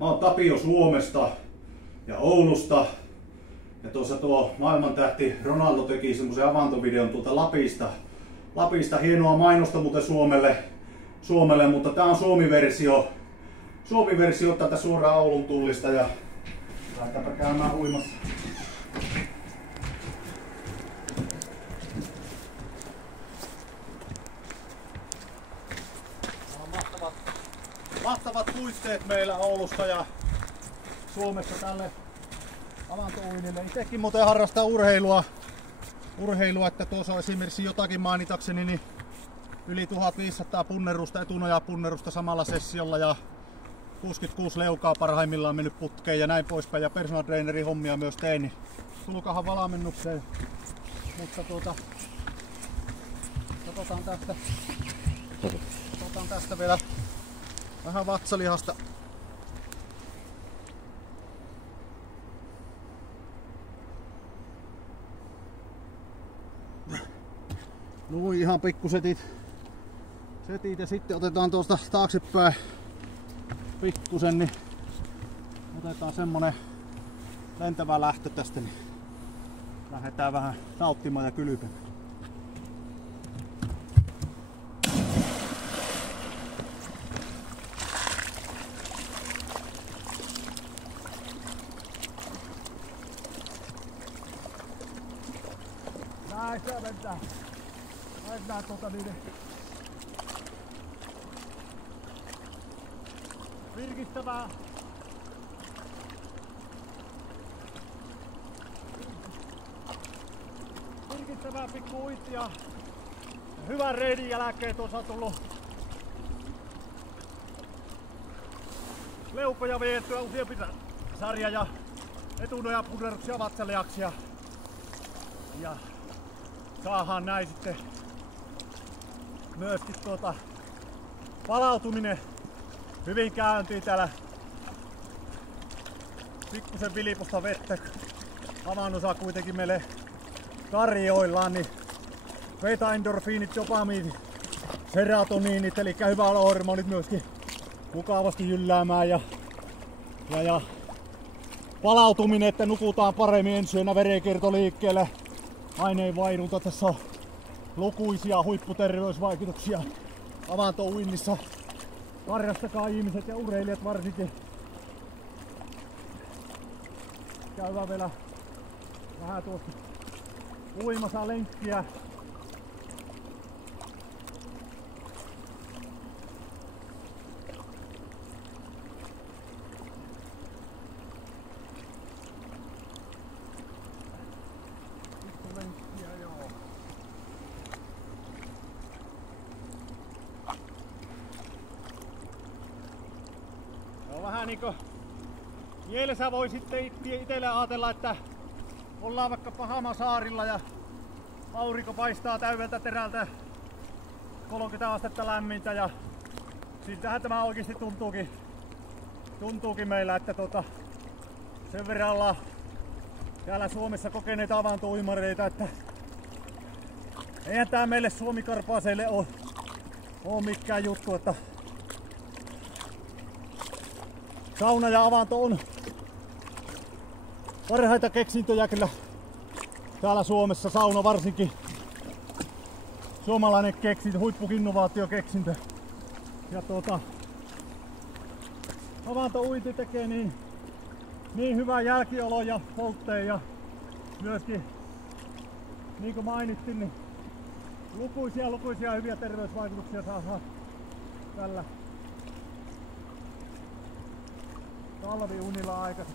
Mä oon Tapio Suomesta ja Oulusta. Ja tuossa tuo maailmantähti Ronaldo teki semmoisen avantovideon tuolta Lapista. Hienoa mainosta muuten Suomelle, mutta tää on Suomi-versio tätä suoraan Oulun tullista ja lähdetäänpä käymään uimassa. Mahtavat puitteet meillä Oulussa ja Suomessa tälle avantouinnille. Itsekin muuten harrastaa urheilua, että tuossa on esimerkiksi jotakin mainitakseni, niin yli 1500 punnerusta, etunojapunnerusta samalla sessiolla ja 66 leukaa parhaimmillaan mennyt putkeen ja näin poispäin. Ja personal trainerin hommia myös tein, niin tulkahan valmennukseen. Mutta katsotaan tästä vielä vähän vatsalihasta. Noin ihan pikkusetit ja sitten otetaan tuosta taaksepäin pikkusen, niin otetaan semmonen lentävä lähtö tästä, niin lähdetään vähän nauttimaan ja kylpemään. Näin mennään. Mennään niiden virkistävää pikku uittia. Hyvän reidin jälkeen tuossa on tullut leukoja vietyä useampi sarja ja etunojapunneruksia vatsaliaksi ja saadaan näin sitten myöskin palautuminen hyvin käyntiin täällä. Pikkusen vilipusta vettä avannosaa kuitenkin meille tarjoillaan, niin beta-endorfiinit, dopamiinit, serotoniinit eli hyvä hormonit myöskin mukavasti jylläämään ja palautuminen, että nukutaan paremmin ensi yönä, verenkierto liikkeelle, aineenvaihdunta. Tässä on lukuisia huipputerveysvaikutuksia avantouinnissa. Harrastakaa ihmiset ja urheilijat varsinkin. Käydään vielä vähän tuosta uimassa lenkkiä. Vähän niinku mielessä voi sitten itselle ajatella, että ollaan vaikka Hamasaarilla ja aurinko paistaa täydeltä terältä 30 astetta lämmintä ja siltähän tämä oikeesti tuntuukin meillä, että sen verran ollaan täällä Suomessa kokeneita avantouimareita, että eihän tää meille suomikarpaaseille oo mikään juttu, että sauna ja avanto on parhaita keksintöjä kyllä täällä Suomessa, sauna varsinkin. Suomalainen keksintö, huippuinnovaatiokeksintö. Ja avantouinti tekee niin hyvää jälkiolo ja poltteen ja myöskin, niin kuin mainitsin, niin lukuisia hyviä terveysvaikutuksia saa tällä talviunilla aikaisin.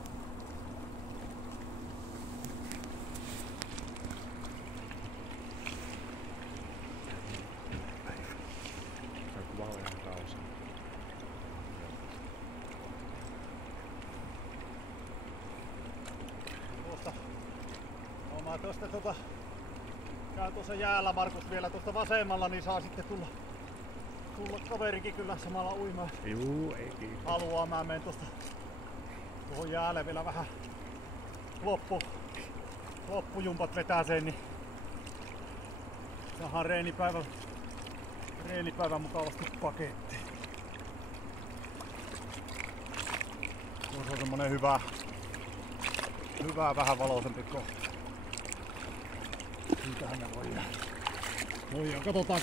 Tuosta käy tuossa jäällä Markus vielä tuosta vasemmalla, niin saa sitten tulla kaverikin kyllä samalla uimaan. Juu, ei kiitos. Haluaa, mä menen tuohon jäälle vielä vähän loppujumpat vetää sen, niin saadaan reenipäivän mukavasti pakettiin. Tuossa on semmonen hyvä vähän valoisempi kohta. Siitähän me voidaan. Katsotaan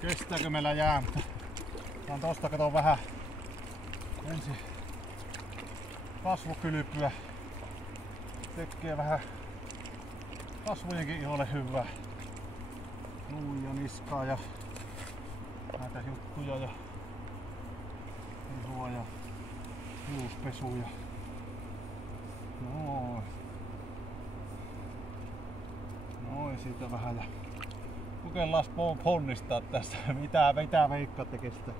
kestääkö meillä jää, mutta otan tosta katon vähän ensin kasvokylpyä. Tekee vähän kasvojenkin iholle hyvää. Nuija niskaa ja näitä juttuja ja ihua ja hiuspesuja. Noin siitä vähän ja kokeillaan ponnistaa tästä. Mitä veikkaatte kestää?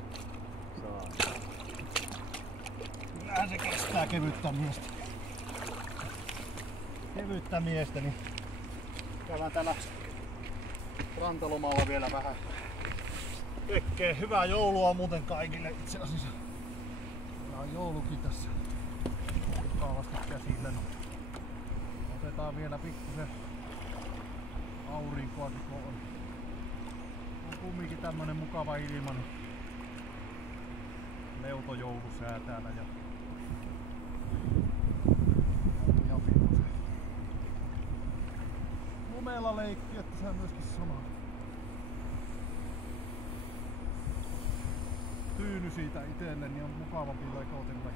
Kyllähän se kestää kevyttä miestä, niin käydään täällä rantalomalla vielä vähän. Tekee hyvää joulua muuten kaikille itse asiassa. Tää on joulukin tässä mukavasti käsillä. Otetaan vielä pikkusen aurinkoakin, kun on kumminkin tämmönen mukava ilma, niin leutojoulusää täällä ja pikkusen lumella leikki, että se on myöskin sama. Tyyny siitä itelle, niin on mukavampi leikotella.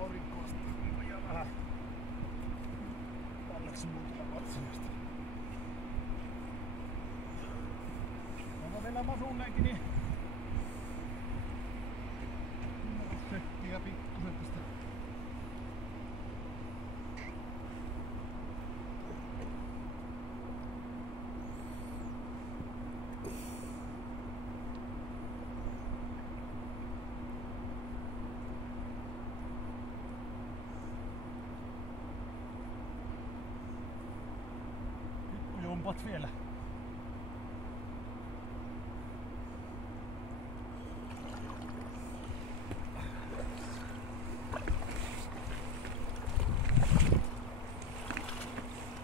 Aurinkoa sitten ja vähän palleksi muutama vatsijasta. Onko vielä masunneenkin, niin settiä pikkusen tästä. Jumpat vielä.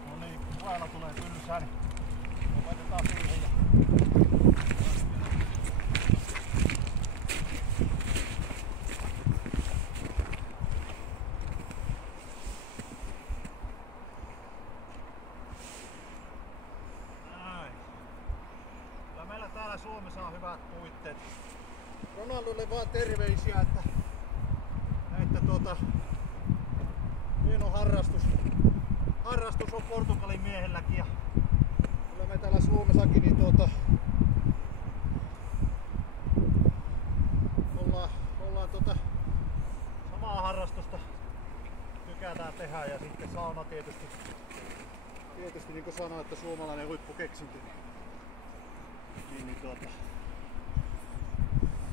No niin, vailla tulee tylsää, niin lopetetaan siihen ja täällä Suomessa on hyvät puitteet. Ronaldolle vaan terveisiä, että hieno harrastus on Portugalin miehelläkin ja kyllä me täällä Suomessakin niin ollaan samaa harrastusta tykätään tehdä ja sitten sauna tietysti niin kuin sanoin, että suomalainen huippukeksintö.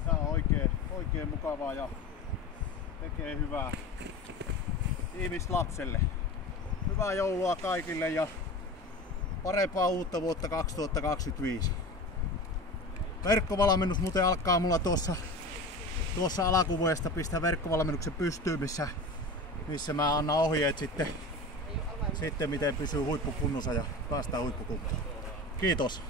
Tää on oikein mukavaa ja tekee hyvää ihmislapselle. Hyvää joulua kaikille ja parempaa uutta vuotta 2025. Verkkovalmennus muuten alkaa mulla tuossa alakuvuesta. Pistää verkkovalmennuksen pystyyn, missä mä annan ohjeet sitten miten pysyy huippukunnossa ja päästään huippukuntoon. Kiitos!